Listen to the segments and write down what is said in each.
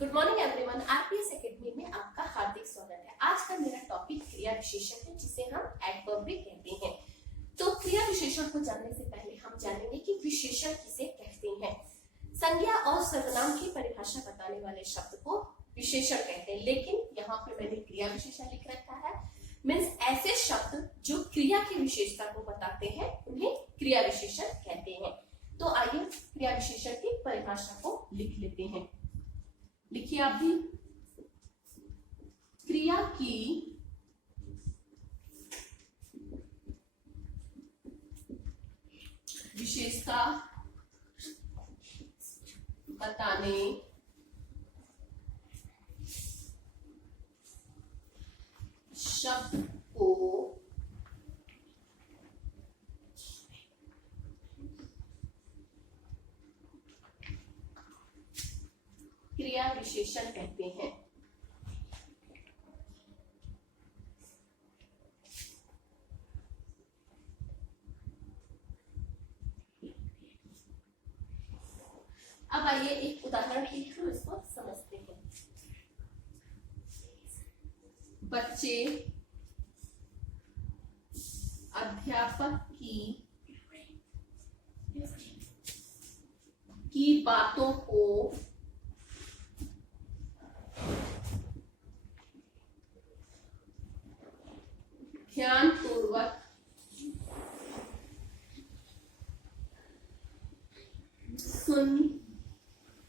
Good morning everyone, RPS academy में आपका हार्दिक स्वागत है। आज का मेरा टॉपिक क्रिया विशेषण है, जिसे हम एडवर्ब भी कहते हैं। तो क्रिया विशेषण को जानने से पहले हम जानेंगे कि विशेषण किसे कहते हैं। संज्ञा और सर्वनाम की परिभाषा बताने वाले शब्द को विशेषण कहते हैं, लेकिन यहाँ पे मैंने क्रिया विशेषण लिख रखा है। मीन्स ऐसे शब्द जो क्रिया की विशेषता को बताते हैं उन्हें क्रिया विशेषण कहते हैं। तो आइए क्रिया विशेषण की परिभाषा को लिख लेते हैं। लिखिए आप भी। क्रिया की विशेषता बताने शब्द को क्रिया विशेषण कहते हैं। अब आइए एक उदाहरण के थ्रू इसको समझते हैं। बच्चे अध्यापक की बातों को ध्यानपूर्वक सुन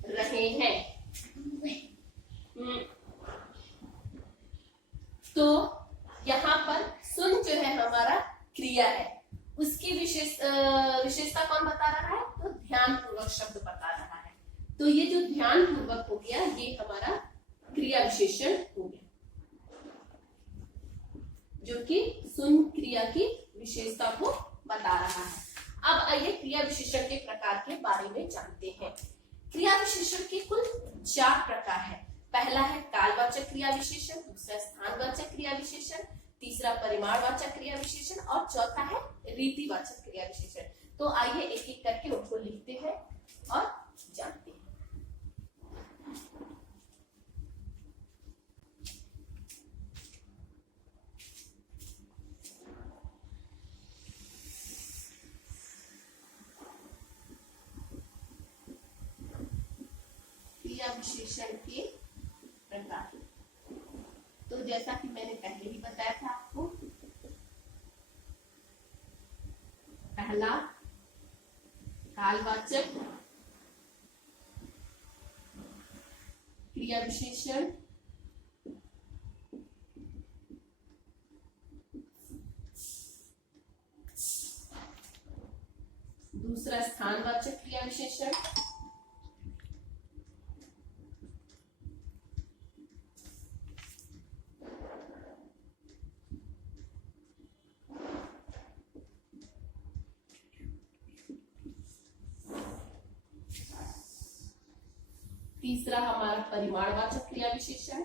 रहे हैं। तो यहाँ पर सुन जो है हमारा क्रिया है, उसकी विशेषता कौन बता रहा है? तो ध्यानपूर्वक शब्द बता रहा है। तो ये जो ध्यानपूर्वक हो गया, ये हमारा क्रिया विशेषण हो गया, जो कि सुन क्रिया की विशेषता को बता रहा है। अब आइए क्रिया विशेषण के प्रकार के बारे में जानते हैं। क्रिया विशेषण के कुल 4 प्रकार है। पहला है कालवाचक क्रिया विशेषण, दूसरा स्थानवाचक क्रिया विशेषण, तीसरा परिमाणवाचक क्रिया विशेषण और चौथा है रीतिवाचक क्रिया विशेषण। तो आइए एक एक करके उनको लिखते हैं और जानते हैं। क्रिया विशेषण के प्रकार। तो जैसा कि मैंने पहले ही बताया था आपको, पहला कालवाचक क्रिया विशेषण, दूसरा स्थानवाचक क्रिया विशेषण, तीसरा हमारा परिमाणवाचक क्रिया विशेषण,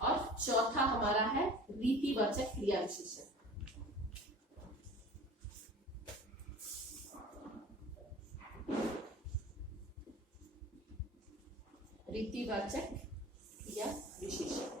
और चौथा हमारा है रीतिवाचक क्रिया विशेषण। रीतिवाचक क्रिया विशेषण।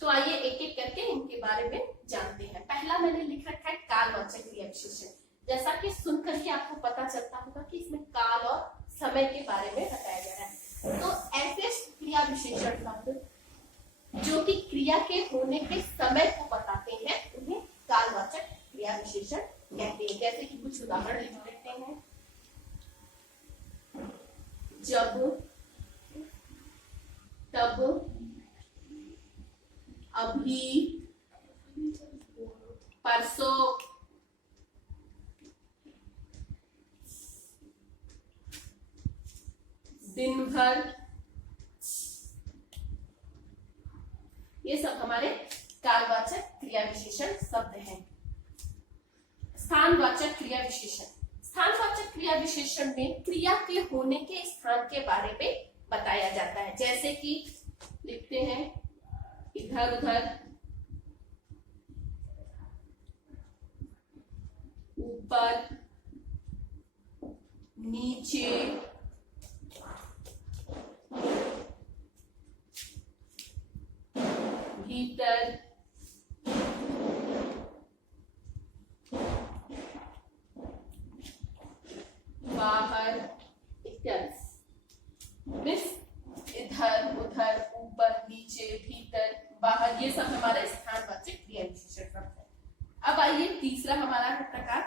तो आइए एक एक करके इनके बारे में जानते हैं। पहला मैंने लिख रखा है कालवाचक क्रिया विशेषण। जैसा कि सुनकर ही आपको पता चलता होगा कि इसमें काल और समय के बारे में बताया जा रहा है। तो ऐसे क्रिया विशेषण शब्द जो कि क्रिया के होने के समय को बताते हैं उन्हें कालवाचक क्रिया विशेषण कहते हैं। जैसे कि कुछ उदाहरण लिख लेते हैं। जब, तब, अभी, परसों, दिन भर, ये सब हमारे कालवाचक क्रिया विशेषण शब्द हैं। स्थानवाचक क्रिया विशेषण। स्थानवाचक क्रिया विशेषण में क्रिया के होने के स्थान के बारे में बताया जाता है। जैसे कि लिखते हैं इधर उधर, ऊपर, नीचे, भीतर, बाहर इत्यादि। मिस इधर उधर, ऊपर, नीचे, भीतर, बाहर, ये सब हमारे स्थानवाचक क्रिया विशेषण शब्द है। अब आइए तीसरा हमारा प्रकार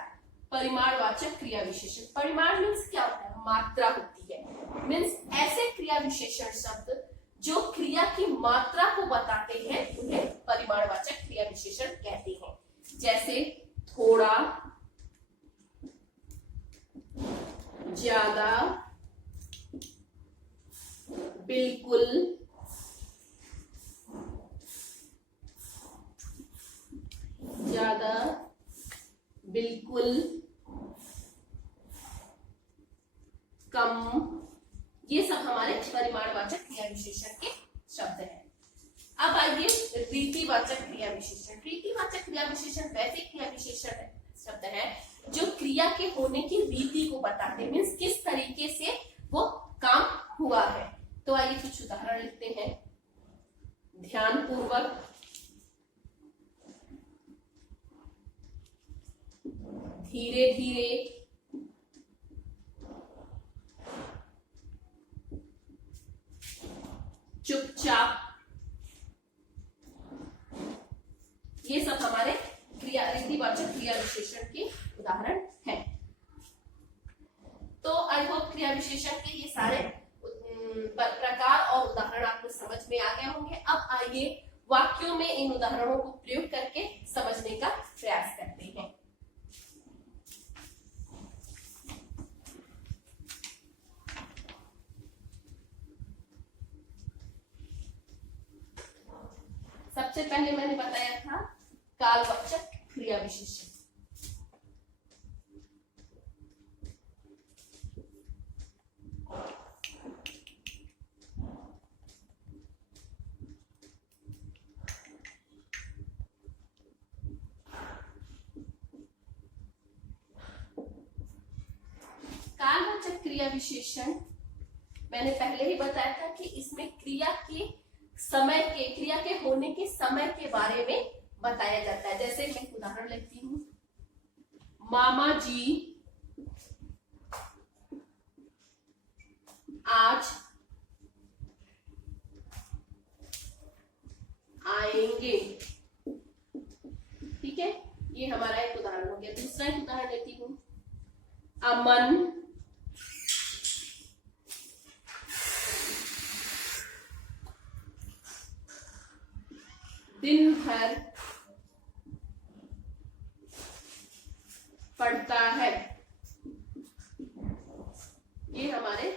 परिमाणवाचक क्रिया विशेषण। परिमाण मीन्स क्या होता है? मात्रा होती है। मीन्स ऐसे क्रिया विशेषण शब्द जो क्रिया की मात्रा को बताते हैं उन्हें परिमाणवाचक क्रिया विशेषण कहते हैं। जैसे थोड़ा, ज्यादा, बिल्कुल, ज्यादा, बिल्कुल, कम, ये सब हमारे परिमाणवाचक क्रिया विशेषण के शब्द हैं। अब आइए रीतिवाचक क्रिया विशेषण। रीतिवाचक क्रिया विशेषण वैसे क्रिया विशेषण शब्द है जो क्रिया के होने की रीति को बताते हैं। मीन्स किस तरीके से वो काम हुआ है। तो आइए कुछ उदाहरण लिखते हैं। ध्यानपूर्वक, धीरे धीरे, चुपचाप, ये सब हमारे क्रिया रीतिवाचक क्रिया विशेषण के उदाहरण हैं। तो आई होप क्रिया विशेषण के ये सारे प्रकार और उदाहरण आपको समझ में आ गए होंगे। अब आइए वाक्यों में इन उदाहरणों को प्रयोग करके समझने का प्रयास करते हैं। सबसे पहले मैंने बताया था कालवाचक क्रिया विशेषण। कालवाचक क्रिया विशेषण मैंने पहले ही बताया था कि इसमें क्रिया के समय के, क्रिया के होने के समय के बारे में बताया जाता है। जैसे मैं उदाहरण लेती हूँ, मामा जी आज आएंगे। ठीक है, ये हमारा एक उदाहरण हो गया। दूसरा एक उदाहरण लेती हूँ, अमन दिन भर पढ़ता है। ये हमारे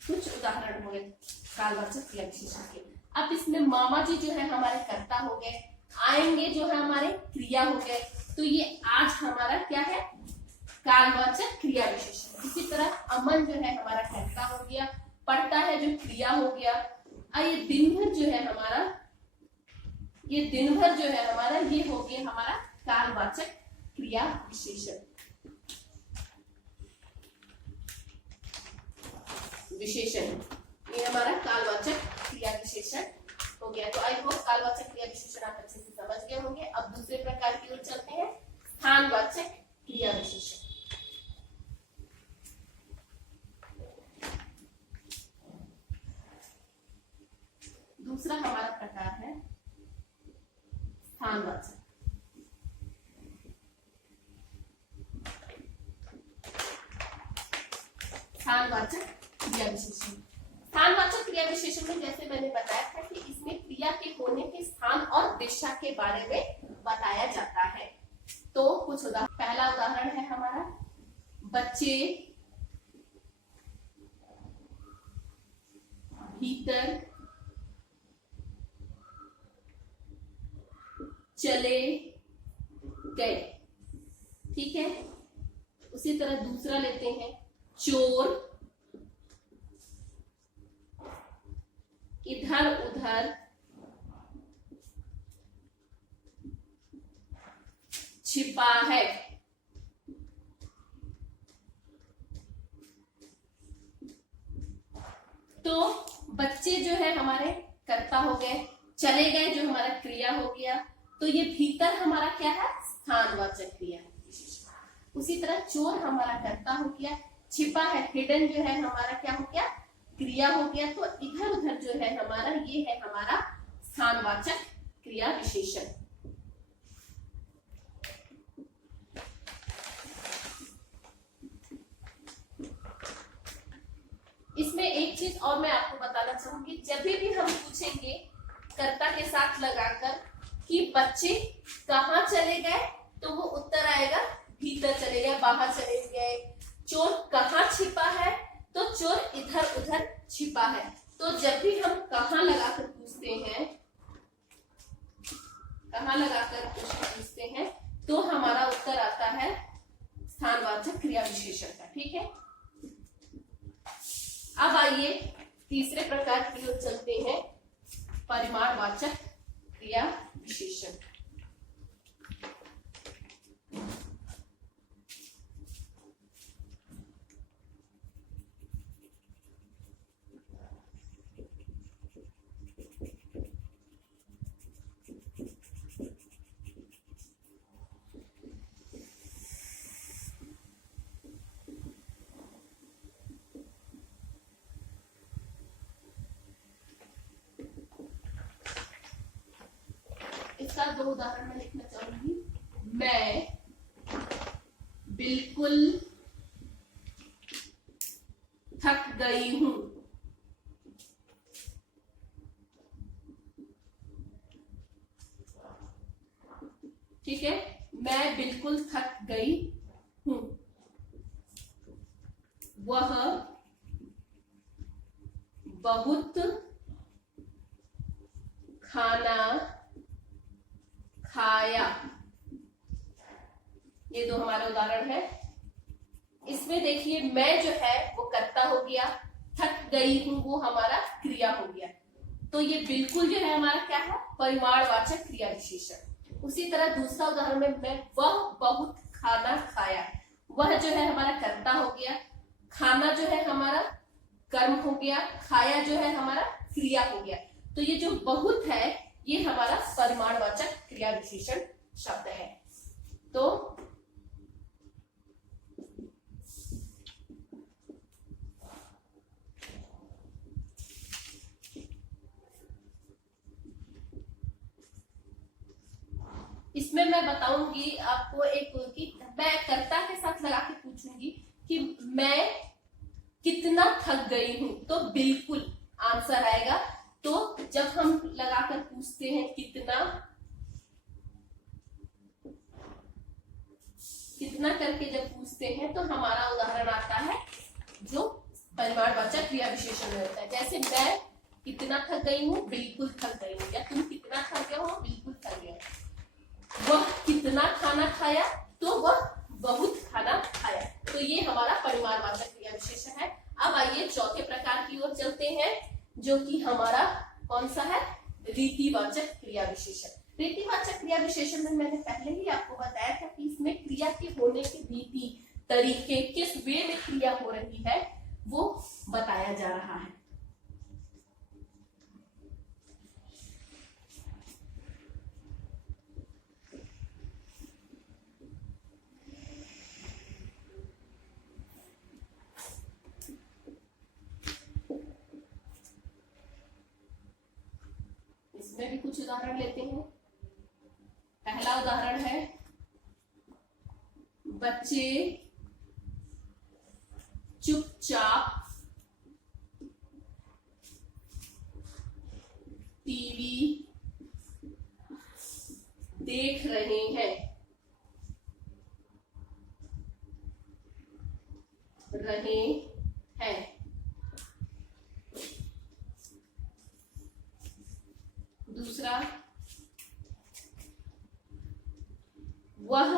कुछ उदाहरण हो गए कालवाचक क्रिया विशेषण के। अब इसमें मामा जी जो है हमारे कर्ता हो गए, आएंगे जो है हमारे क्रिया हो गए। तो ये आज हमारा क्या है? कालवाचक क्रिया विशेषण। इसी तरह अमन जो है हमारा कर्ता हो गया, पढ़ता है जो क्रिया हो गया। ये दिन भर जो है हमारा, ये दिन भर जो है हमारा, ये हो गया हमारा कालवाचक क्रिया विशेषण। ये हमारा कालवाचक क्रिया विशेषण हो गया। तो आई होप कालवाचक क्रिया विशेषण आप अच्छे से समझ गए होंगे। अब दूसरे प्रकार की ओर चलते हैं, स्थानवाचक क्रिया विशेषण। दूसरा हमारा प्रकार है स्थानवाचक। स्थानवाचक क्रिया विशेषण। स्थानवाचक क्रिया विशेषण में जैसे मैंने बताया था कि इसमें क्रिया के होने के स्थान और दिशा के बारे में बताया जाता है। तो कुछ उदाहरण, पहला उदाहरण है हमारा, बच्चे भीतर चले गए। ठीक है। उसी तरह दूसरा लेते हैं, चोर इधर उधर छिपा है। तो बच्चे जो है हमारे कर्ता हो गए, चले गए जो हमारा क्रिया हो गया। तो ये भीतर हमारा क्या है, स्थानवाचक क्रिया। उसी तरह चोर हमारा कर्ता हो गया, छिपा है, हिडन जो है हमारा क्या हो गया, क्रिया हो गया। तो इधर उधर जो है हमारा, ये है हमारा स्थानवाचक क्रिया विशेषण। इसमें एक चीज और मैं आपको बताना चाहूंगी, जब भी हम पूछेंगे कर्ता के साथ लगाकर कि बच्चे कहाँ चले गए, तो वो उत्तर आएगा भीतर चले गए, बाहर चले गए। चोर कहाँ छिपा है, तो चोर इधर उधर छिपा है। तो जब भी हम कहाँ लगाकर पूछते हैं, कहाँ लगाकर पूछते हैं, तो हमारा उत्तर आता है स्थानवाचक क्रिया विशेषण का। ठीक है। अब आइए तीसरे प्रकार की ओर चलते हैं, परिमाणवाचक क्रिया विशेषण। इसका दो उदाहरण मैं लिखना चाहूंगी। मैं बिल्कुल थक गई हूं। ठीक है, मैं बिल्कुल थक गई हूं। वह बहुत खाना खाया। ये दो हमारा उदाहरण है। इसमें देखिए मैं जो है वो कर्ता हो गया, थक गई हूं वो हमारा क्रिया हो गया। तो ये बिल्कुल जो है हमारा क्या है, परिमाणवाचक क्रिया विशेषण। उसी तरह दूसरा उदाहरण में मैं वह बहुत खाना खाया। वह जो है हमारा कर्ता हो गया, खाना जो है हमारा कर्म हो गया, खाया जो है हमारा क्रिया हो गया। तो ये जो बहुत है ये हमारा परिमाणवाचक क्रिया विशेषण शब्द है। तो इसमें मैं बताऊंगी आपको एक कि मैं कर्ता के साथ लगा के पूछूंगी कि मैं कितना थक गई हूं, तो बिल्कुल आंसर आएगा। तो जब हम लगाकर पूछते हैं कितना करके जब पूछते हैं, तो हमारा उदाहरण आता है जो परिमाणवाचक क्रिया विशेषण में होता है। जैसे मैं कितना थक गई हूँ, बिल्कुल थक गई हूँ, या तुम कितना थक गए हो, बिल्कुल थक गए। वह कितना खाना खाया, तो वह बहुत खाना खाया। तो ये हमारा परिमाणवाचक क्रिया विशेषण है। अब आइए चौथे प्रकार की ओर चलते हैं, जो कि हमारा कौन सा है, रीतिवाचक क्रिया विशेषण। रीतिवाचक क्रिया विशेषण में मैंने पहले ही आपको बताया था कि इसमें क्रिया के होने की रीति, तरीके, किस वे में क्रिया हो रही है वो बताया जा रहा है। इसमें भी कुछ उदाहरण लेते हैं। पहला उदाहरण है, बच्चे चुपचाप टीवी देख रहे हैं। दूसरा, वह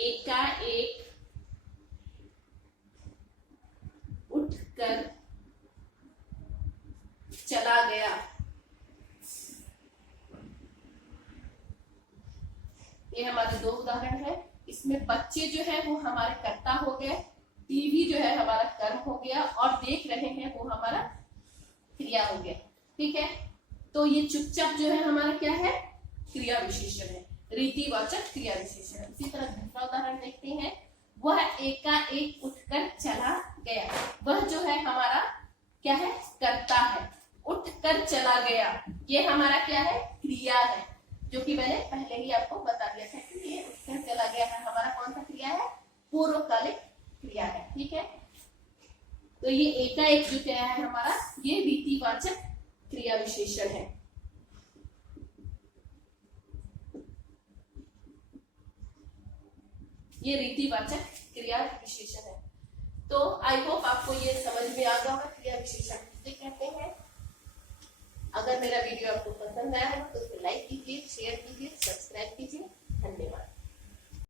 एकाएक उठकर चला गया। ये हमारे दो उदाहरण है। इसमें बच्चे जो है वो हमारे कर्ता हो गए, टीवी जो है हमारा कर्म हो गया, और देख रहे हैं वो हमारा क्रिया हो गया। ठीक है, तो ये चुपचाप जो है हमारा क्या है, क्रिया विशेषण है, रीतिवाचक क्रिया विशेषण। इसी तरह दूसरा उदाहरण देखते हैं। वह एकाएक उठकर चला गया। वह जो है हमारा क्या है, कर्ता है। उठकर चला गया, ये हमारा क्या है, क्रिया है, जो कि मैंने पहले ही आपको बता दिया था कि ये उठकर चला गया है हमारा कौन सा क्रिया है, पूर्वकालिक क्रिया है। ठीक है, तो ये एकाएक जो क्रिया है हमारा, ये रीतिवाचक क्रिया विशेषण है। ये रीतिवाचक क्रिया विशेषण है। तो आई होप आपको ये समझ में आ गया होगा क्रिया विशेषण किसे कहते हैं। अगर मेरा वीडियो आपको पसंद आया हो तो उसे लाइक कीजिए, शेयर कीजिए, सब्सक्राइब कीजिए। धन्यवाद।